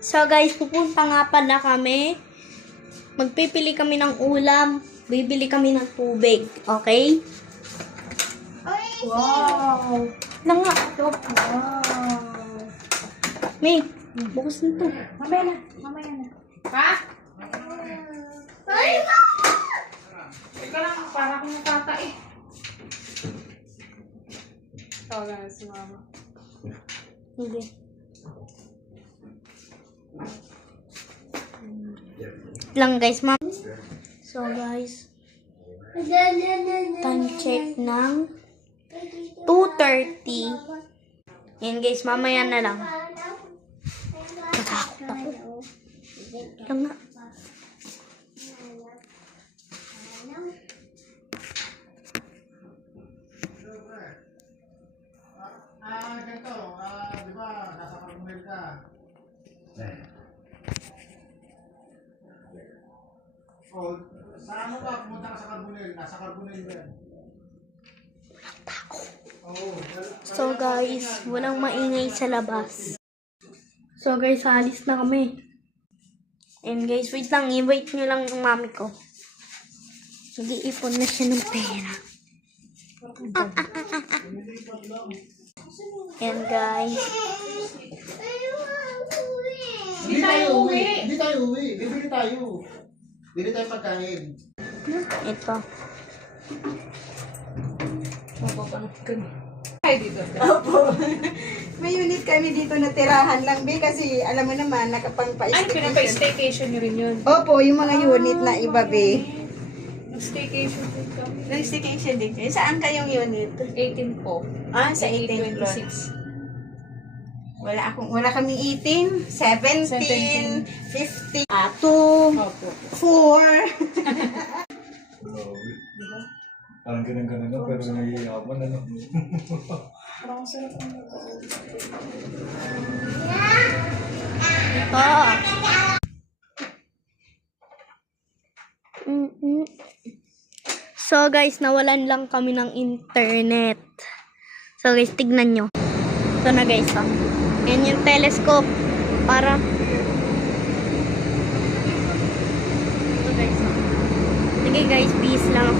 So guys, pupunta nga pala kami. Magpipili kami ng ulam. Bibili kami ng tubig. Okay? Wow! Na nga. Wow! May, bukas na to. Mamaya na. Mamaya na. Ha? Ikaw lang, para akong natata eh. Tawagan na si mama. Hindi. Lang guys, ma'am. So guys, time check ng 2:30. Yan guys, mamaya na lang. Tatakot ako. Lang nga. Ganito, di ba, nasa Carbonel ka? O, sa ano ka, pumunta ka sa Carbonel, nasa Carbonel yan. So guys, walang maingay sa labas. So guys, alis na kami. And guys, wait lang, i-wait nyo lang yung mami ko. Nag-iipon na siya ng pera. And guys, Hindi tayo uwi. Hindi tayo uwi. Bibili tayo. Bili tayo pagkain. ito. Ay, dito. Opo. May unit kami dito na tirahan lang, be, kasi alam mo naman, Ay, nakapang-pa-staycation. pinapa-staycation nyo rin yun. Opo, yung mga unit na iba, be. Nag-staycation din kami. Nag-staycation din kayo. Saan kayong unit? 18 po. Ah, sa 18th floor. 26. Wala kaming 18, 17, 15, 2, Opo. 4. Parang ganun-ganun na, pero nahiyaman, ano? Parang sarap ang Ito. So guys, nawalan lang kami ng internet. So guys, tignan nyo. Ito na guys, oh. Yan yung telescope. Para. Ito guys, oh. Sige guys, peace lang.